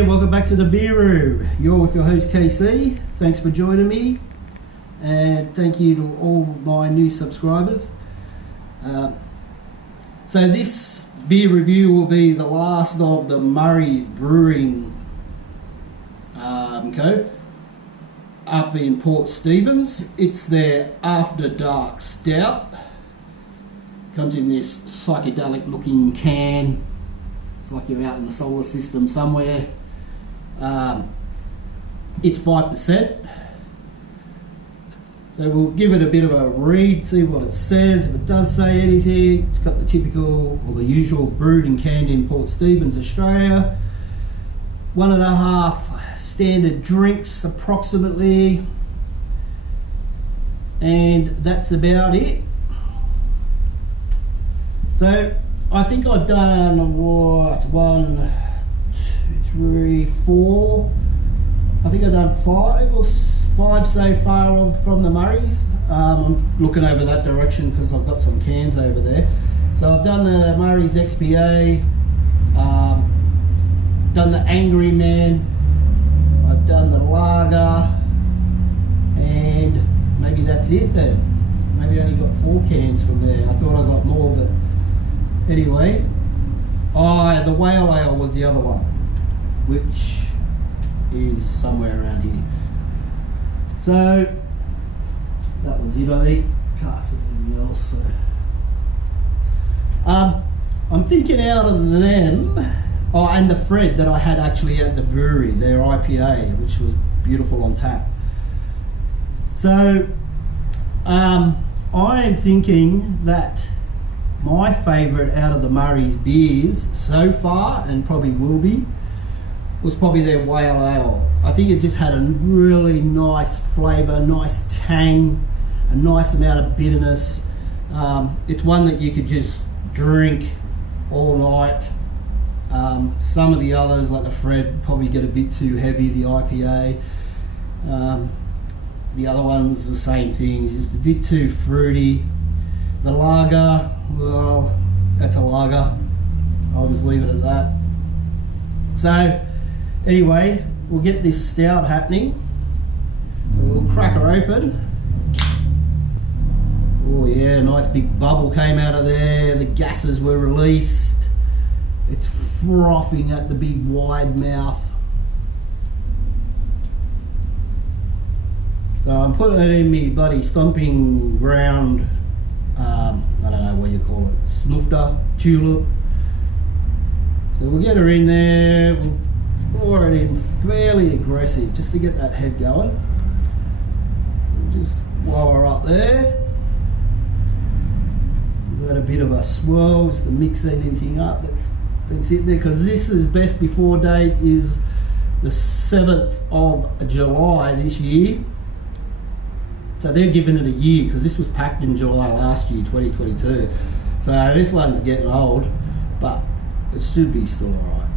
there, welcome back to the Brewery. You're with your host KC. Thanks for joining me, and thank you to all my new subscribers. So this beer review will be the last of the Murray's Brewing Co. up in Port Stephens. It's their After Dark Stout. Comes in this psychedelic looking can. It's like you're out in the solar system somewhere. It's 5%. So we'll give it a bit of a read, see what it says. If it does say anything, it's got the typical or the usual brewed and canned in Port Stephens, Australia. 1.5 standard drinks approximately. And that's about it. So I think I've done what, 1, 2, 3, 4. I think I've done 5 or 5 so far from the Murray's. I'm looking over that direction because I've got some cans over there. So I've done the Murray's XPA, done the Angry Man, I've done the Lager, and maybe that's it then. Maybe I only got 4 cans from there. I thought I got more, but anyway. Oh, the Whale Ale was the other one, which is somewhere around here. So that was it, I think. Can't see anything else. So. I'm thinking out of them. Oh, and the Fred that I had actually at the brewery, their IPA, which was beautiful on tap. So I am thinking that my favourite out of the Murray's beers so far, and probably will be, was probably their Whale Ale. I think it just had a really nice flavour, nice tang, a nice amount of bitterness. It's one that you could just drink all night. Some of the others, like the Fred, probably get a bit too heavy, the IPA. The other one's the same thing, just a bit too fruity. The Lager, well, that's a lager. I'll just leave it at that. So, anyway, we'll get this stout happening. So we'll crack her open. Oh yeah, nice big bubble came out of there. The gases were released. It's frothing at the big wide mouth. So I'm putting it in me bloody stomping ground. I don't know what you call it, snufter, tulip. So we'll get her in there, we'll pour it in fairly aggressive just to get that head going. So we'll just blow her up there. We've got a bit of a swirl just to mix anything up that's sitting there, because this is best before date is the 7th of July this year. So they're giving it a year, because this was packed in July last year, 2022. So this one's getting old, but it should be still alright.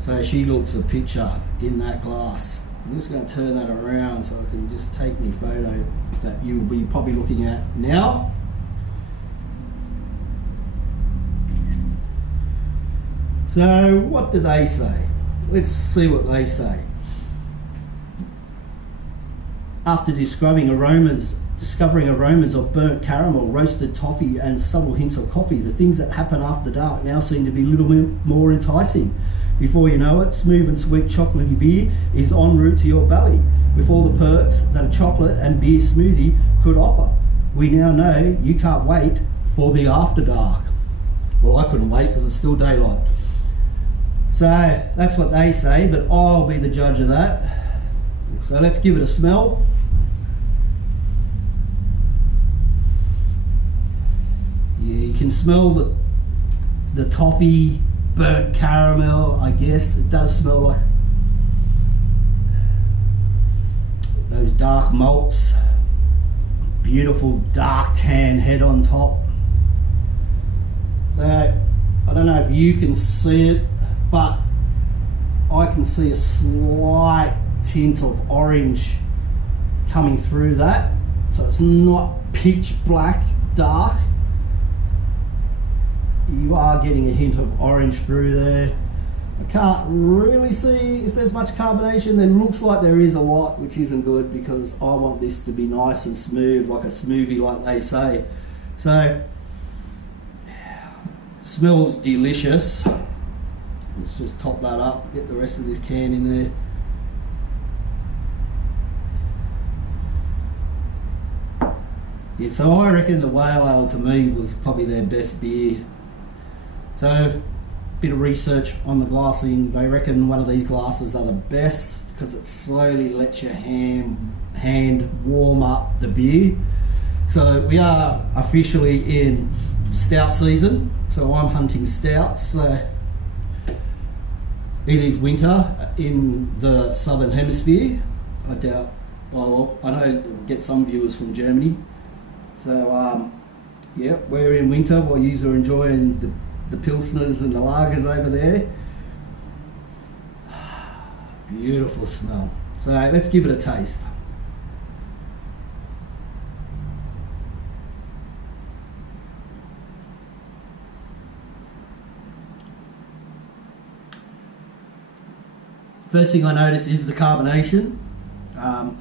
So she looks a picture in that glass. I'm just going to turn that around so I can just take my photo that you'll be probably looking at now. So what do they say? Let's see what they say. After discovering aromas of burnt caramel, roasted toffee and subtle hints of coffee, the things that happen after dark now seem to be a little bit more enticing. Before you know it, smooth and sweet chocolatey beer is en route to your belly, with all the perks that a chocolate and beer smoothie could offer. We now know you can't wait for the after dark. Well, I couldn't wait because it's still daylight. So that's what they say, but I'll be the judge of that. So let's give it a smell. Yeah, you can smell the toffee, burnt caramel, I guess. It does smell like those dark malts. Beautiful dark tan head on top. So I don't know if you can see it, but I can see a slight tint of orange coming through that. So it's not pitch black dark. You are getting a hint of orange through there. I can't really see if there's much carbonation. There looks like there is a lot, which isn't good because I want this to be nice and smooth, like a smoothie, like they say. So, smells delicious. Let's just top that up, get the rest of this can in there. Yeah, so I reckon the Whale Ale to me was probably their best beer. So, bit of research on the glassing. They reckon one of these glasses are the best because it slowly lets your hand warm up the beer. So we are officially in stout season. So I'm hunting stouts. So it is winter in the southern hemisphere. I doubt. Well, I know we'll get some viewers from Germany. So yeah, we're in winter while you are enjoying the pilsners and the lagers over there. Beautiful smell. So let's give it a taste. First thing I notice is the carbonation, but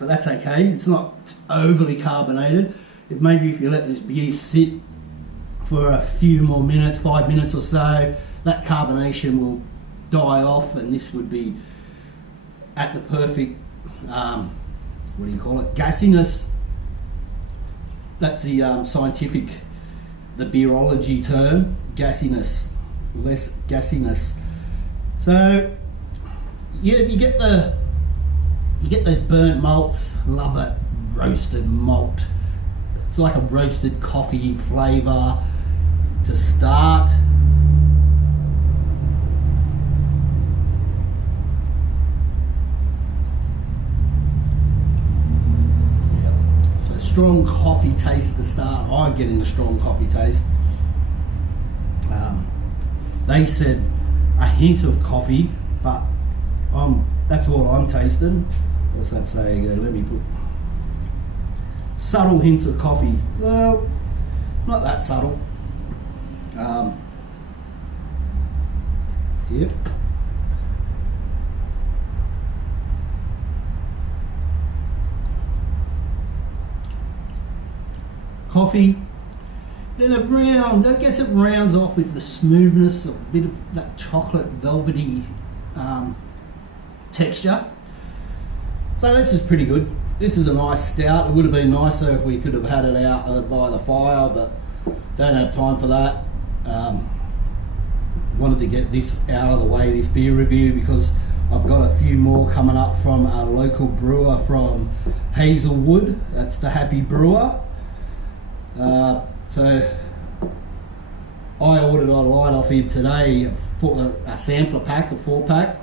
that's okay. It's not overly carbonated. Maybe if you let this beer sit for a few more minutes, 5 minutes or so, that carbonation will die off, and this would be at the perfect, what do you call it, gassiness. That's the scientific, the beerology term, gassiness, less gassiness. So yeah, you get those burnt malts. Love that roasted malt. It's like a roasted coffee flavour to start. Yep. So strong coffee taste to start. I'm getting a strong coffee taste. They said a hint of coffee, but that's all I'm tasting. What's that saying? Let me put subtle hints of coffee. Well, not that subtle. Yep. Coffee. Then it rounds. I guess it rounds off with the smoothness, a bit of that chocolate velvety texture. So this is pretty good. This is a nice stout. It would have been nicer if we could have had it out by the fire, but don't have time for that. Wanted to get this out of the way, this beer review, because I've got a few more coming up from a local brewer from Hazelwood. That's the Happy Brewer. So I ordered online off him today for a sampler pack, a 4-pack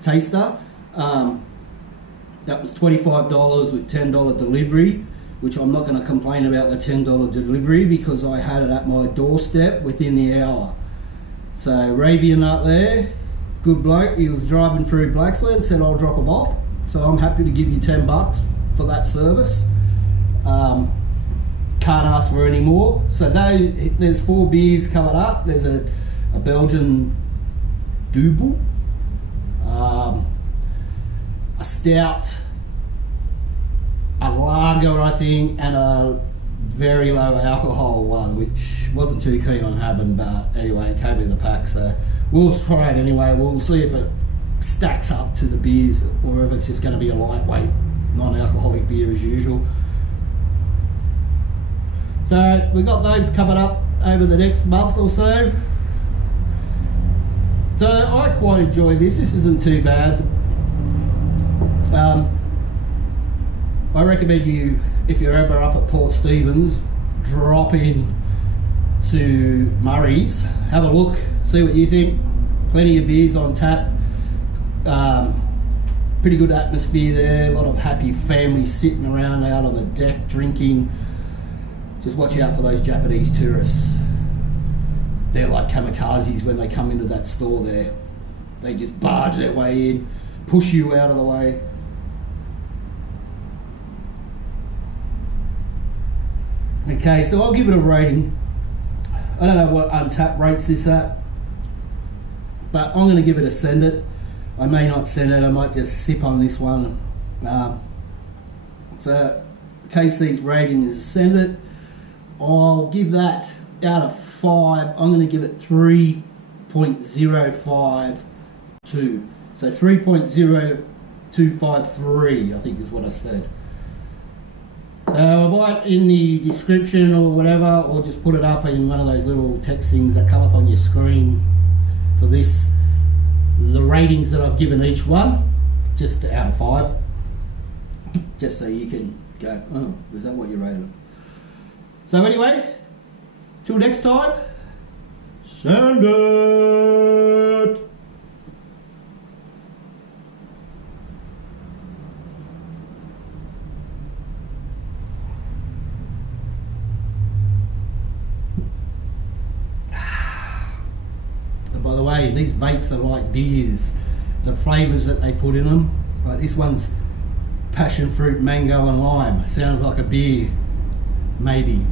taster. That was $25 with $10 delivery, which I'm not going to complain about the $10 delivery because I had it at my doorstep within the hour. So Ravian up there, good bloke, he was driving through Blacksland, said I'll drop him off. So I'm happy to give you $10 for that service. Can't ask for any more. So there's 4 beers covered up. There's a Belgian Double, a stout, a lager I think, and a very low alcohol one, which wasn't too keen on having, but anyway, it came in the pack, so we'll try it anyway. We'll see if it stacks up to the beers or if it's just going to be a lightweight non-alcoholic beer as usual. So we've got those covered up over the next month or so. So I quite enjoy this. This isn't too bad. I recommend you, if you're ever up at Port Stephens, drop in to Murray's, have a look, see what you think. Plenty of beers on tap. Pretty good atmosphere there. A lot of happy families sitting around out on the deck drinking. Just watch out for those Japanese tourists. They're like kamikazes when they come into that store there. They just barge their way in, push you out of the way. Okay, so I'll give it a rating. I don't know what Untapped rates this at. but I'm going to give it a send it. I may not send it, I might just sip on this one. So KC's rating is a send it. I'll give that out of 5. I'm going to give it 3.052. So 3.0253 I think is what I said. So I might in the description or whatever, or just put it up in one of those little text things that come up on your screen for this, the ratings that I've given each one, just out of 5, just so you can go, oh, is that what you rated them? So anyway, till next time, send it! By the way, these vapes are like beers. The flavours that they put in them, like this one's passion fruit, mango and lime. Sounds like a beer, maybe.